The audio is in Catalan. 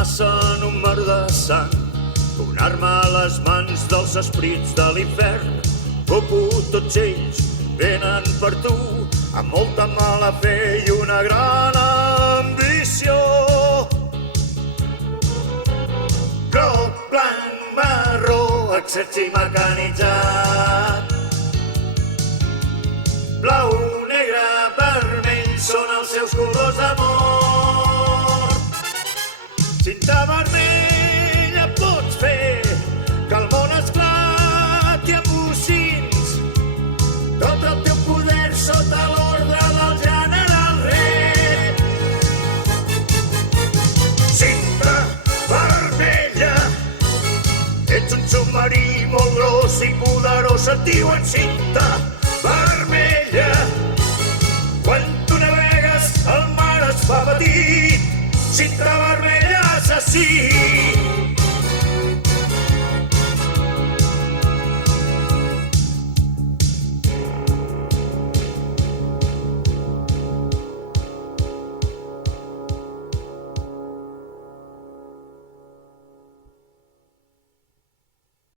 amenaça en un mar de sang, una arma a les mans dels esprits de l'infern. Goku, tots ells venen per tu, amb molta mala fe i una gran ambició. Groc, blanc, marró, exèrcit mecanitzat. Blau, negre, vermell són els seus colors d'amor. Cinta vermella pots fer que el món esclati amb bocins. Tot el teu poder sota l'ordre del general Red. Cinta vermella, ets un submarí molt gros i poderós, et diuen cinta vermella. Quan tu navegues el mar es fa petit, cinta vermella assassí.